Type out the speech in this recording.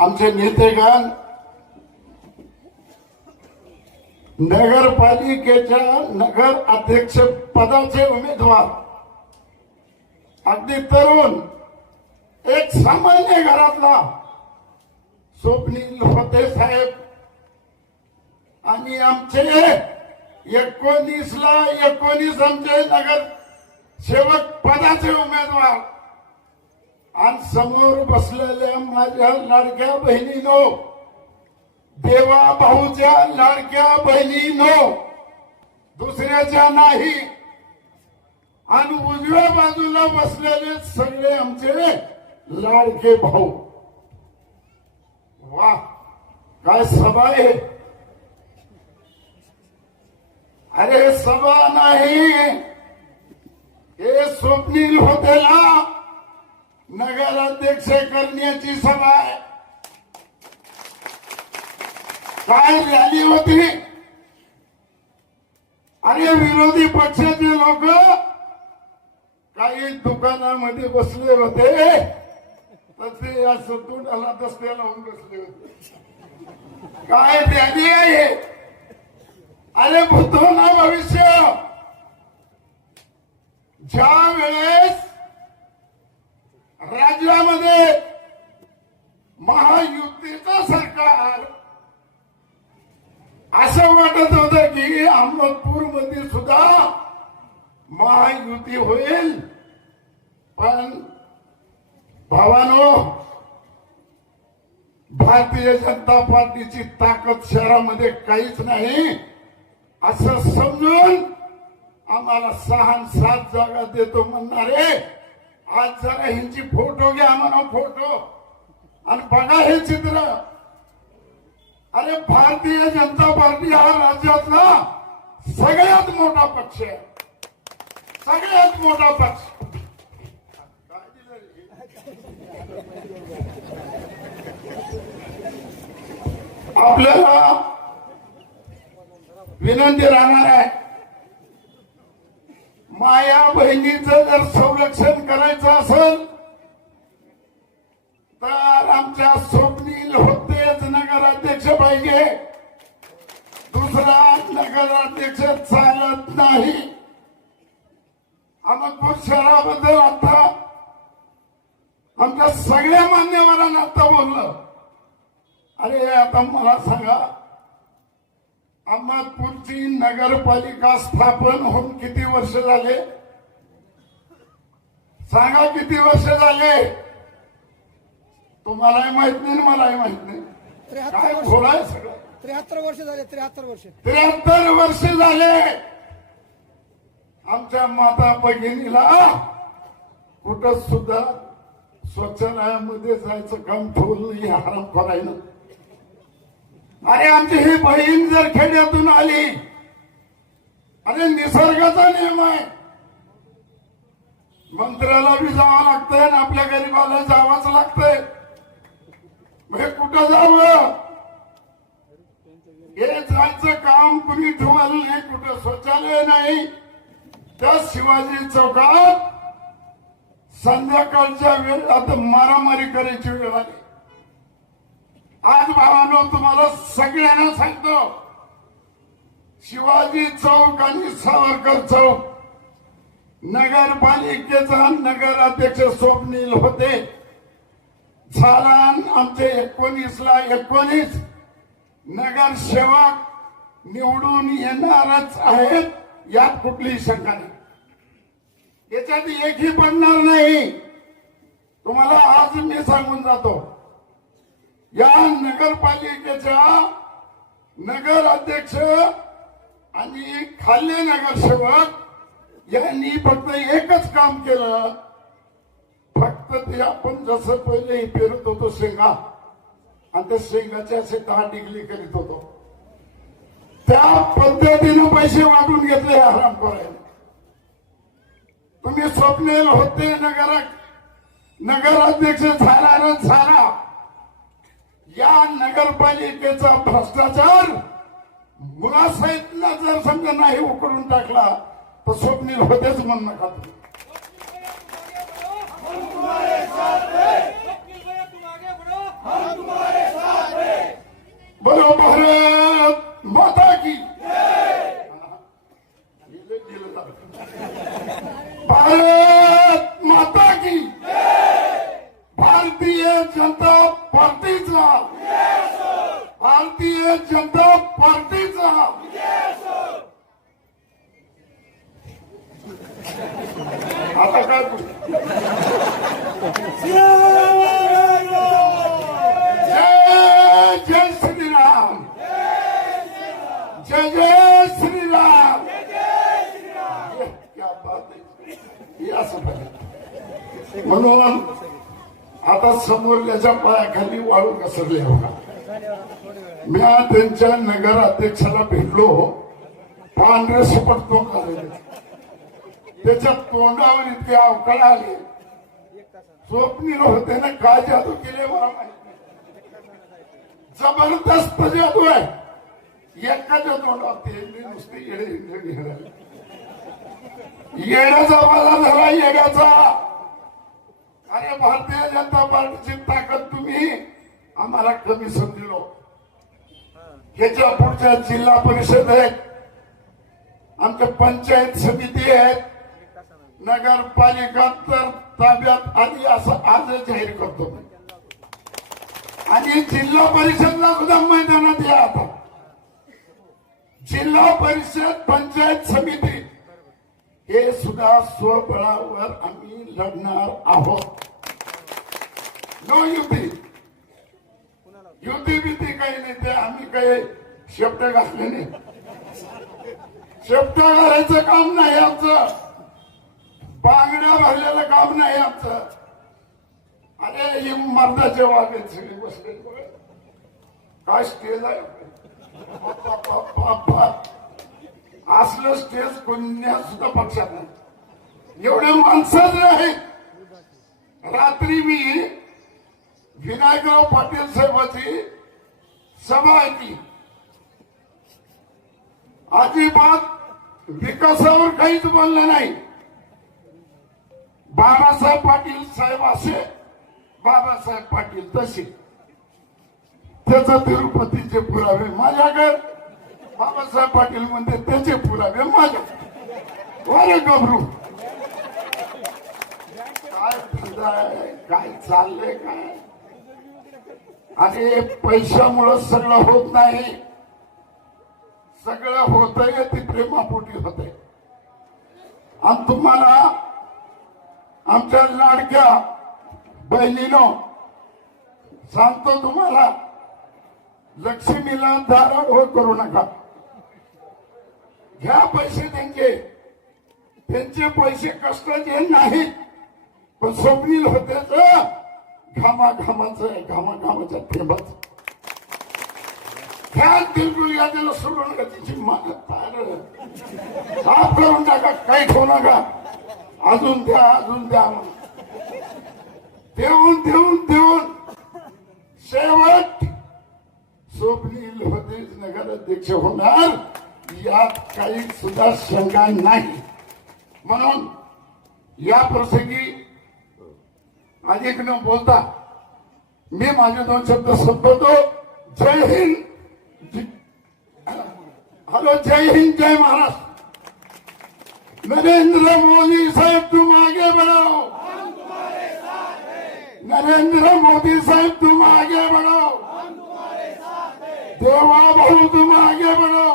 आमचे नेतेगण नगरपालिकेच्या नगर अध्यक्ष पदाचे उमेदवार अगदी तरुण एक सामान्य घरातला स्वप्नील होते साहेब आणि आमचे 19 आमचे नगर सेवक पदाचे उमेदवार आणि समोर बसलेल्या माझ्या लाडक्या बहिणीनो, देवा भाऊच्या लाडक्या बहिणीनो, दुसऱ्याच्या नाही, आणि उजव्या बाजूला बसलेले सगळे आमचे लाडके भाऊ. वा काय सभा आहे. अरे सभा नाही, हे स्वप्नील होतेला नगराध्यक्ष करण्याची सभा आहे. काय रॅली होती. अरे विरोधी पक्षाचे लोक काही दुकानामध्ये बसले होते तर ते असं तोंडाला दसत्या लावून बसले होते. काय रॅली आहे. अरे भूतो ना भविष्य. ज्या वेळेस राज्यामध्ये महायुतीचं सरकार असं वाटत होतं की अहमदपूर मध्ये सुद्धा महायुती होईल, पण भावानो भारतीय जनता पार्टीची ताकद शहरामध्ये काहीच नाही असं समजून आम्हाला 6-7 जागा देतो म्हणणारे आज जरा ह्यांची फोटो घ्या म्हणा, फोटो आणि बघा हे चित्र. अरे भारतीय जनता पार्टी हा राज्यातला सगळ्यात मोठा पक्ष आहे, सगळ्यात मोठा पक्ष. आपल्याला विनंती राहणार आहे, माया बहिणीचं जर संरक्षण करायचं असेल तर आमच्या स्वप्नील होतेच नगराध्यक्ष पाहिजे. दुसरा नगराध्यक्ष चालत नाही. अहमदपूर शहराबद्दल आता आमच्या सगळ्या मान्यवरांना आता बोललं. अरे आता मला सांगा, अहमदपूरची नगरपालिका स्थापन होऊन किती वर्ष झाले. सांगा किती वर्ष झाले. तुम्हालाही माहित नाही, मलाही माहित नाही. काय बोलाय सगळं. 73 वर्ष झाले. 73 वर्ष झाले. आमच्या माता भगिनीला कुठं सुद्धा शौचालयामध्ये जायचं काम ठेवलं नाही हराम करायला. अरे आमची ही बहीण जर खेड्यातून आली, अरे निसर्गाचा नियम आहे, मंत्र्याला बी जावं लागतंय आणि आपल्या गरीबाला जावंच लागतंय. हे कुठं जावं. हे जायचं काम कुणी ठेवलं नाही, कुठं शौचालय नाही. त्या शिवाजी चौकात संध्याकाळच्या वेळ आता मारामारी करायची वेळ आली. आज भावानो तुम्हाला सगळ्यांना सांगतो, शिवाजी चौक आणि सावरकर चौक नगरपालिकेचा नगराध्यक्ष स्वप्नील होते झाला. आमचे 19 नगरसेवक निवडून येणारच आहेत, यात कुठलीही शंका नाही. याच्यात एकही पडणार नाही. तुम्हाला आज मी सांगून जातो, या नगरपालिकेच्या नगराध्यक्ष आणि खाल्ले नगरसेवक यांनी फक्त एकच काम केलं. फक्त ते आपण जसं पहिले पेरत होतो शेंगा आणि त्या शेंगाच्या असे 10 डिग्री करीत होतो, त्या पद्धतीने पैसे वाटून घेतले आराम करायला. तुम्ही स्वप्नील होते नगराध्यक्ष झाला झाला. या नगरपालिकेचा भ्रष्टाचार मुलासहितला जर समजा नाही उकरून टाकला तर स्वप्नील होतेच म्हणून नका. हम तुम्हारे साथ हैं, वकील भैया तुम आगे बढ़ो, हम तुम्हारे बोलो भारत माता की भारत माता की भारतीय जनता पार्टीचा भारतीय जनता पार्टीचा आता काय जय जय श्रीराम जय जय श्रीराम क्या बात आहे असं पाहिजे म्हणून आता समोरल्याच्या पायाखाली वाळू घसरले होता मी त्यांच्या नगराध्यक्षाला भेटलो पांढरे सुपट तोंड झाले त्याच्या तोंडावर इतके अवकाळ आले स्वप्नील होते ना काय जादू केले मला माहिती जबरदस्त जादू आहे एकाच्या तोंडावर ते नुसते येडे येण्याचा वादा झाला येण्याचा अरे भारतीय जनता पार्टीची ताकद तुम्ही आम्हाला कमी समजलो ह्याच्या पुढच्या जिल्हा परिषद आहेत आमच्या पंचायत समिती आहेत नगरपालिका तर ताब्यात आली असं आज जाहीर करतो आणि जिल्हा परिषदला सुद्धा मैदानात या आता जिल्हा परिषद पंचायत समिती हे सुद्धा स्वबळावर आम्ही लढणार आहोत नो युती युती भीती काही नाही ते आम्ही काही शब्द घातले नाही शब्द घालायचं काम नाही आमचं बांगड्या भरलेलं काम नाही आमचं अरे ही मर्दाचे वाघ सगळे बसले काय स्टेज आहे असलं स्टेज कोण्या सुद्धा पक्षात नाही एवढे माणसं आहेत रात्री मी विनायकराव पाटील साहेबांची सभा ऐकली अजिबात विकासावर काहीच बोललं नाही बाबासाहेब पाटील साहेब असे बाबासाहेब पाटील तसे त्याचा तिरुपतीचे पुरावे माझ्याकडे बाबासाहेब पाटील म्हणते त्याचे पुरावे माझ्या अरे गबरू काय काय चाललंय काय आणि पैशामुळं सगळं होत नाही सगळं होतंय ते प्रेमापोटी होतंय आणि तुम्हाला आमच्या लाडक्या बहिणीनो सांगतो तुम्हाला लक्ष्मीला दारावर करू नका घ्या पैसे त्यांचे पैसे कष्टाचे नाहीत पण स्वप्नील होते घामाघामाच्या थेंबाच ह्या बिलकुल यादीला सोडू नका तिची साफ करून टाका काही ठेवू नका अजून द्या देऊन शेवट स्वप्नील होते नगराध्यक्ष होणार यात काही सुद्धा शंका नाही म्हणून या प्रसंगी अधिक न बोलता मी माझे 2 शब्द संपवतो जय हिंद हॅलो जय हिंद जय महाराष्ट्र नरेंद्र मोदी साहब तुम आगे बढ़ो हम तुम्हारे साथ हैं नरेंद्र मोदी साहब तुम आगे बढ़ो हम तुम्हारे साथ हैं देवा बहु तुम आगे बढ़ो